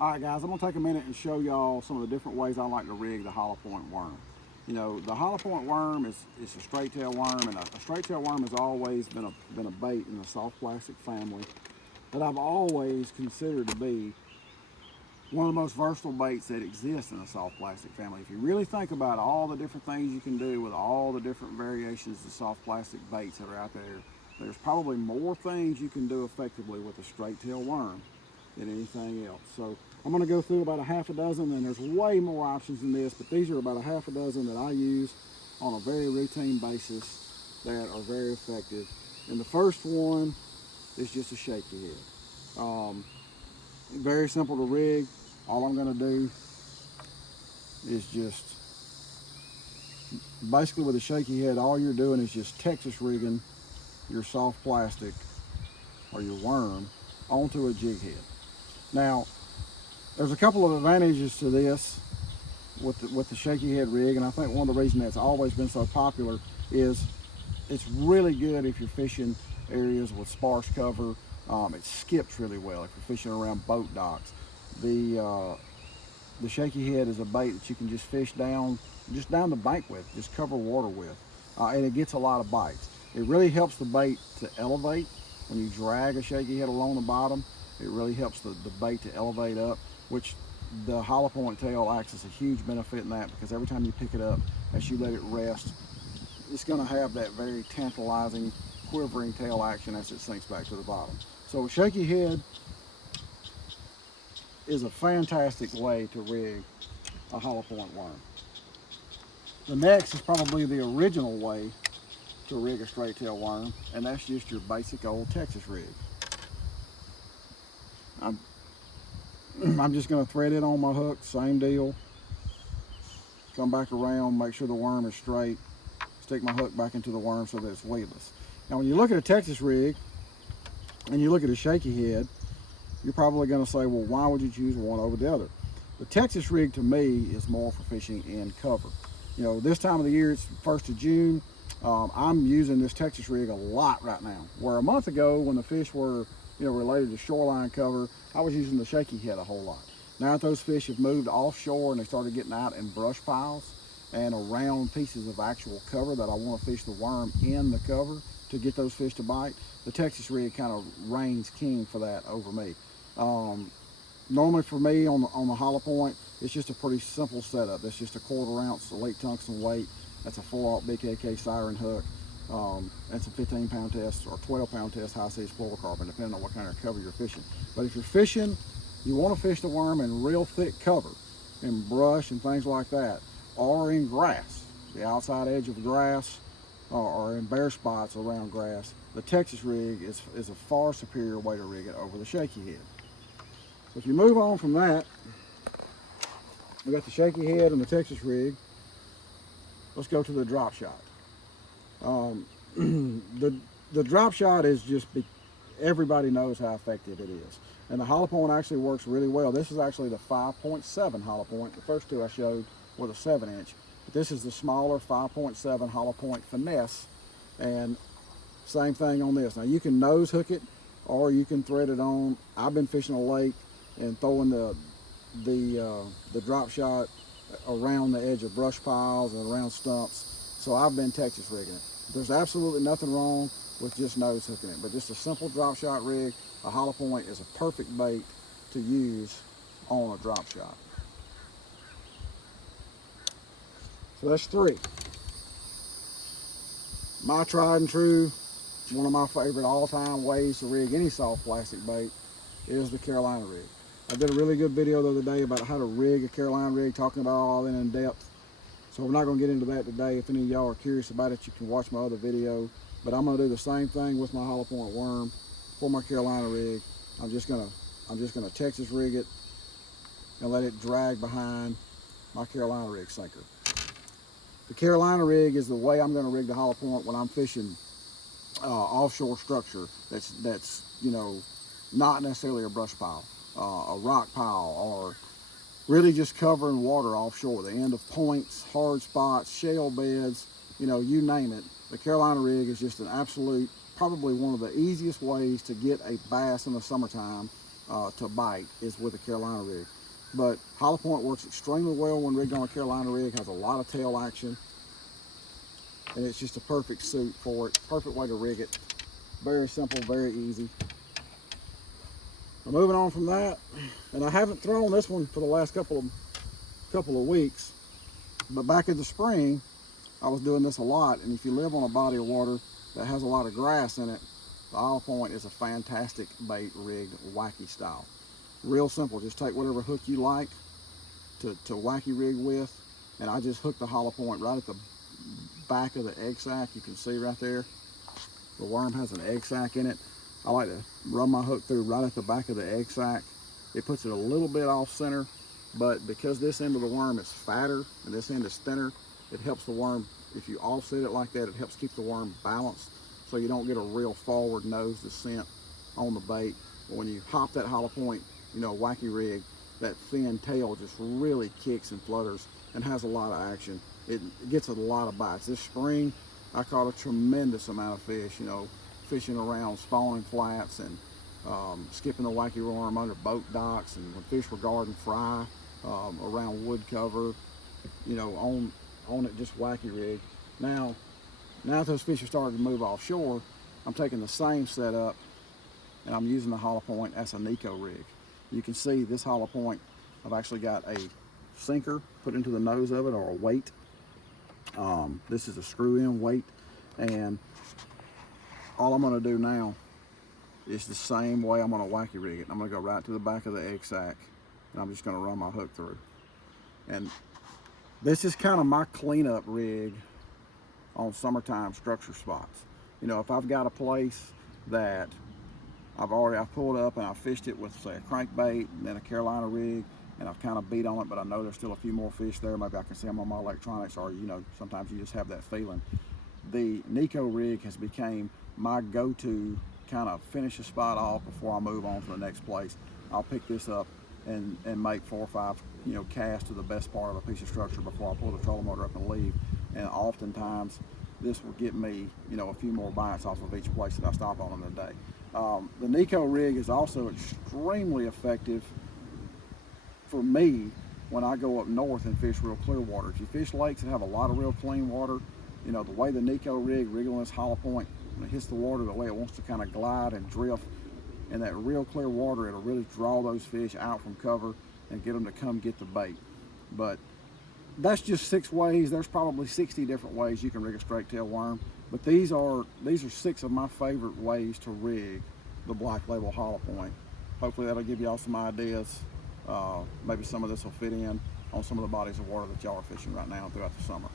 All right, guys, I'm gonna take a minute and show y'all some of the different ways I like to rig the hollow point worm. You know, the hollow point worm is a straight tail worm, and a straight tail worm has always been a bait in the soft plastic family that I've always considered to be one of the most versatile baits that exist in the soft plastic family. If you really think about all the different things you can do with all the different variations of soft plastic baits that are out there, there's probably more things you can do effectively with a straight tail worm than anything else. So I'm going to go through about a half a dozen, and there's way more options than this, but these are about a half a dozen that I use on a very routine basis that are very effective. And the first one is just a shaky head. Very simple to rig. All I'm going to do is just, basically with a shaky head, all you're doing is just Texas rigging your soft plastic or your worm onto a jig head. Now, there's a couple of advantages to this with the shaky head rig, and I think one of the reasons that's always been so popular is it's really good if you're fishing areas with sparse cover. It skips really well if you're fishing around boat docks. The shaky head is a bait that you can just fish just down the bank with, just cover water with, and it gets a lot of bites. It really helps the bait to elevate when you drag a shaky head along the bottom. It really helps the bait to elevate up, which the hollow point tail acts as a huge benefit in that, because every time you pick it up, as you let it rest, it's going to have that very tantalizing, quivering tail action as it sinks back to the bottom. So a shaky head is a fantastic way to rig a hollow point worm. The next is probably the original way to rig a straight tail worm, and that's just your basic old Texas rig. I'm, I'm just going to thread it on my hook, same deal. Come back around, make sure the worm is straight, stick my hook back into the worm so that it's weedless. Now when you look at a Texas rig and you look at a shaky head, you're probably going to say, well, why would you choose one over the other? The Texas rig to me is more for fishing in cover. You know, this time of the year, it's 1st of June. I'm using this Texas rig a lot right now. Where a month ago, when the fish were, related to shoreline cover, I was using the shaky head a whole lot. Now that those fish have moved offshore and they started getting out in brush piles and around pieces of actual cover that I want to fish the worm in the cover to get those fish to bite, the Texas rig kind of reigns king for that over me. Normally for me on the hollow point, it's just a pretty simple setup. It's just a 1/4 ounce elite tungsten weight. That's a 4/0 BKK siren hook. That's a 15-pound test or 12-pound test high seas fluorocarbon, depending on what kind of cover you're fishing. But if you're fishing, you want to fish the worm in real thick cover, in brush and things like that, or in grass, the outside edge of grass, or in bare spots around grass. The Texas rig is a far superior way to rig it over the shaky head. So if you move on from that, we got the shaky head and the Texas rig. Let's go to the drop shot. Um, the drop shot is everybody knows how effective it is. And the hollow point actually works really well. This is actually the 5.7 hollow point. The first two I showed were the 7-inch. But this is the smaller 5.7 hollow point finesse. And same thing on this. Now you can nose hook it or you can thread it on. I've been fishing a lake and throwing the drop shot around the edge of brush piles and around stumps. So I've been Texas rigging it. There's absolutely nothing wrong with just nose hooking it, but just a simple drop shot rig, a hollow point is a perfect bait to use on a drop shot. So that's 3. My tried and true, one of my favorite all-time ways to rig any soft plastic bait is the Carolina rig. I did a really good video the other day about how to rig a Carolina rig, talking about all that in depth. So we're not going to get into that today. If any of y'all are curious about it, you can watch my other video. But I'm going to do the same thing with my hollow point worm for my Carolina rig. I'm just going to Texas rig it and let it drag behind my Carolina rig sinker. The Carolina rig is the way I'm going to rig the hollow point when I'm fishing offshore structure that's not necessarily a brush pile, a rock pile, or really just covering water offshore, the end of points, hard spots, shale beds, you name it. The Carolina rig is just an absolute, probably one of the easiest ways to get a bass in the summertime to bite is with a Carolina rig. But hollow point works extremely well when rigged on a Carolina rig, has a lot of tail action, and it's just a perfect suit for it. Perfect way to rig it. Very simple, very easy. Moving on from that, and I haven't thrown this one for the last couple of weeks, but back in the spring, I was doing this a lot, and if you live on a body of water that has a lot of grass in it, the hollow point is a fantastic bait rigged wacky style. Real simple, just take whatever hook you like to wacky rig with, and I just hooked the hollow point right at the back of the egg sac. You can see right there, the worm has an egg sac in it. I like to run my hook through right at the back of the egg sac. It puts it a little bit off center, but because this end of the worm is fatter and this end is thinner, it helps the worm, if you offset it like that, it helps keep the worm balanced so you don't get a real forward nose descent on the bait. But when you hop that hollow point, you know, wacky rig, that thin tail just really kicks and flutters and has a lot of action. It gets a lot of bites. This spring, I caught a tremendous amount of fish, you know, fishing around spawning flats and skipping the wacky worm under boat docks, and when fish were garden fry around wood cover, you know, on it just wacky rig. Now that those fish are starting to move offshore, I'm taking the same setup and I'm using the hollow point as a Neko rig. You can see this hollow point, I've actually got a sinker put into the nose of it, or a weight. This is a screw-in weight, and all I'm going to do now is the same way I'm going to wacky rig it. I'm going to go right to the back of the egg sac, and I'm just going to run my hook through. And this is kind of my cleanup rig on summertime structure spots. You know, if I've got a place that I've pulled up and I've fished it with, say, a crankbait and then a Carolina rig, and I've kind of beat on it, but I know there's still a few more fish there. Maybe I can see them on my electronics, or, you know, sometimes you just have that feeling. The Neko rig has become my go-to kind of finish a spot off before I move on to the next place. I'll pick this up and make 4 or 5, you know, casts to the best part of a piece of structure before I pull the trolling motor up and leave. And oftentimes this will get me, you know, a few more bites off of each place that I stop on in the day. The Neko rig is also extremely effective for me when I go up north and fish real clear water. If you fish lakes that have a lot of real clean water, you know, the way the Neko rig, wriggling this hollow point, when it hits the water, the way it wants to kind of glide and drift in that real clear water, it'll really draw those fish out from cover and get them to come get the bait. But that's just 6 ways. There's probably 60 different ways you can rig a straight tail worm, but these are 6 of my favorite ways to rig the Black Label hollow point. Hopefully that'll give y'all some ideas. Maybe some of this will fit in on some of the bodies of water that y'all are fishing right now throughout the summer.